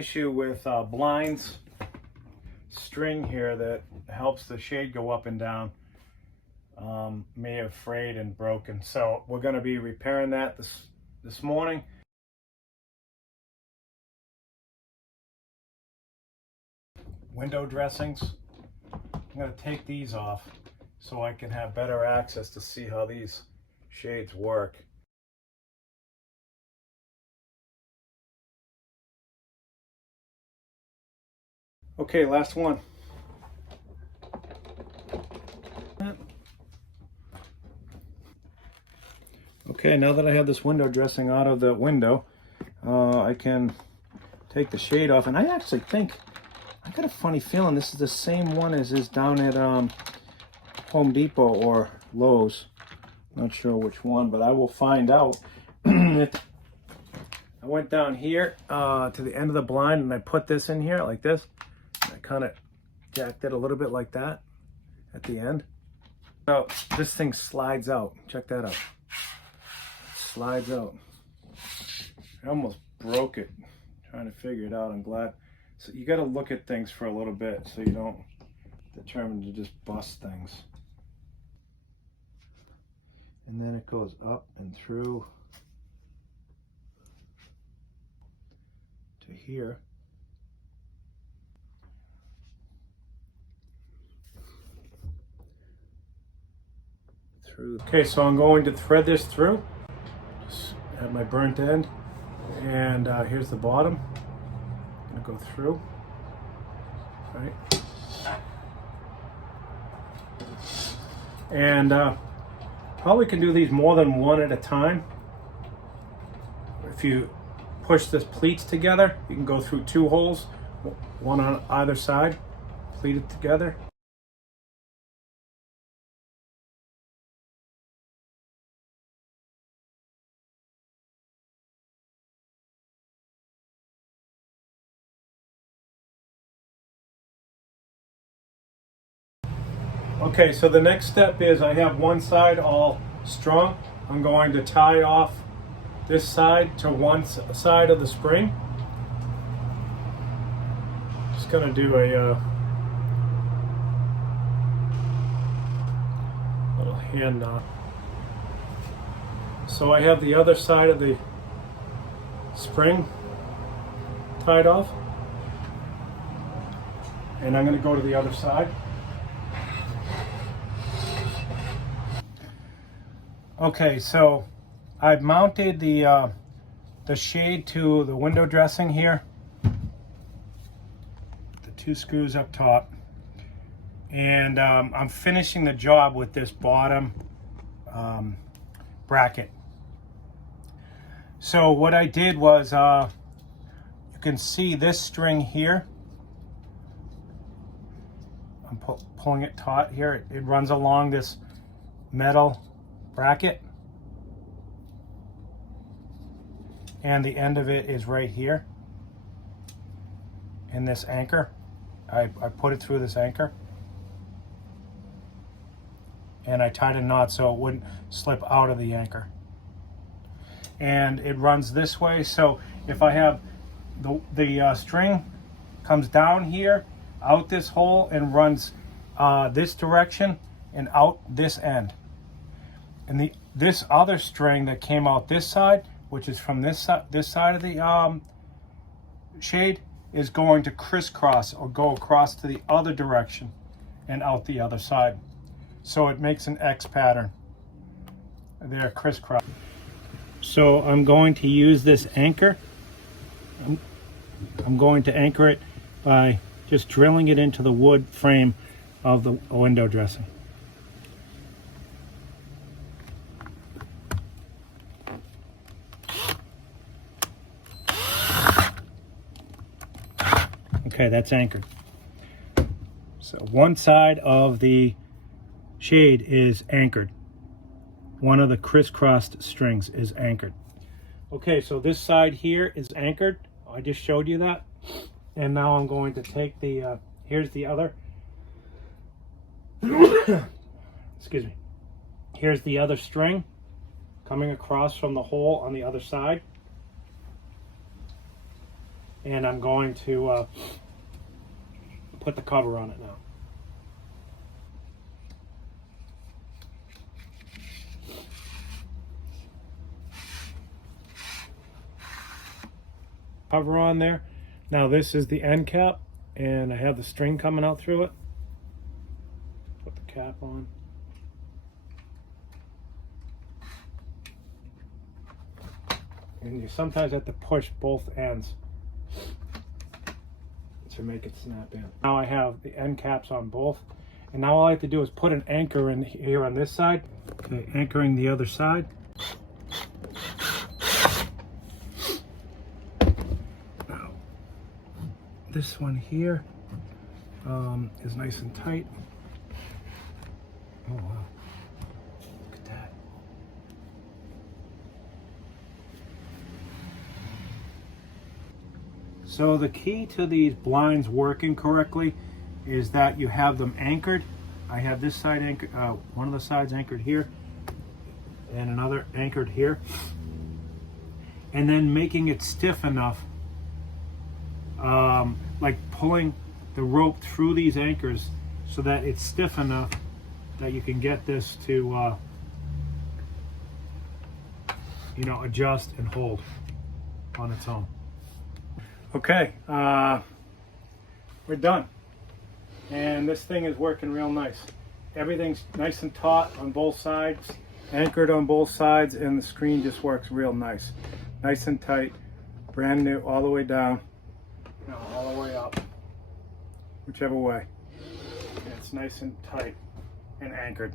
issue with blinds string here that helps the shade go up and down. May have frayed and broken, so we're going to be repairing that this morning. Window dressings, I'm going to take these off so I can have better access to see how these shades work. Okay, last one. Okay, now that I have this window dressing out of the window, I can take the shade off, and I actually think, I got a funny feeling this is the same one as is down at Home Depot or Lowe's. Not sure which one, but I will find out. I went down here to the end of the blind and I put this in here like this. I kind of jacked it a little bit like that at the end. So this thing slides out. Check that out. It slides out. I almost broke it trying to figure it out. I'm glad. So you got to look at things for a little bit so you don't determine to just bust things. And then it goes up and through to here. Okay, so I'm going to thread this through. Just have my burnt end, and here's the bottom. I'm gonna go through. Right. And probably can do these more than one at a time. If you push the pleats together, you can go through 2 holes, one on either side, pleat it together. Okay, so the next step is I have one side all strung. I'm going to tie off this side to one side of the spring. Just going to do a little hand knot. So I have the other side of the spring tied off, and I'm going to go to the other side. Okay, so I've mounted the shade to the window dressing here, the 2 screws up top, and I'm finishing the job with this bottom bracket. So what I did was, you can see this string here. I'm pulling it taut here. It runs along this metal bracket, and the end of it is right here in this anchor. I put it through this anchor, and I tied a knot so it wouldn't slip out of the anchor, and it runs this way. So if I have the string comes down here, out this hole, and runs this direction and out this end. And this other string that came out this side, which is from this side of the shade, is going to crisscross or go across to the other direction and out the other side. So it makes an X pattern. They're crisscross. So I'm going to use this anchor. I'm going to anchor it by just drilling it into the wood frame of the window dressing. Okay, that's anchored. So one side of the shade is anchored. One of the crisscrossed strings is anchored. Okay, so this side here is anchored. I just showed you that. And now I'm going to take the, here's the other, excuse me. Here's the other string coming across from the hole on the other side. and I'm going to put the cover on it now. Cover on there. Now this is the end cap, and I have the string coming out through it. Put the cap on. And you sometimes have to push both ends to make it snap in. Now I have the end caps on both, and now all I have to do is put an anchor in here on this side. Okay, anchoring the other side. Now, this one here is nice and tight. Oh wow, look at that. So the key to these blinds working correctly is that you have them anchored. I have this side anchored, one of the sides anchored here, and another anchored here. And then making it stiff enough, like pulling the rope through these anchors so that it's stiff enough that you can get this to, you know, adjust and hold on its own. Okay, we're done. And this thing is working real nice. Everything's nice and taut on both sides, anchored on both sides, and the screen just works real nice. Nice and tight, brand new, all the way down, no, all the way up, whichever way. And it's nice and tight and anchored.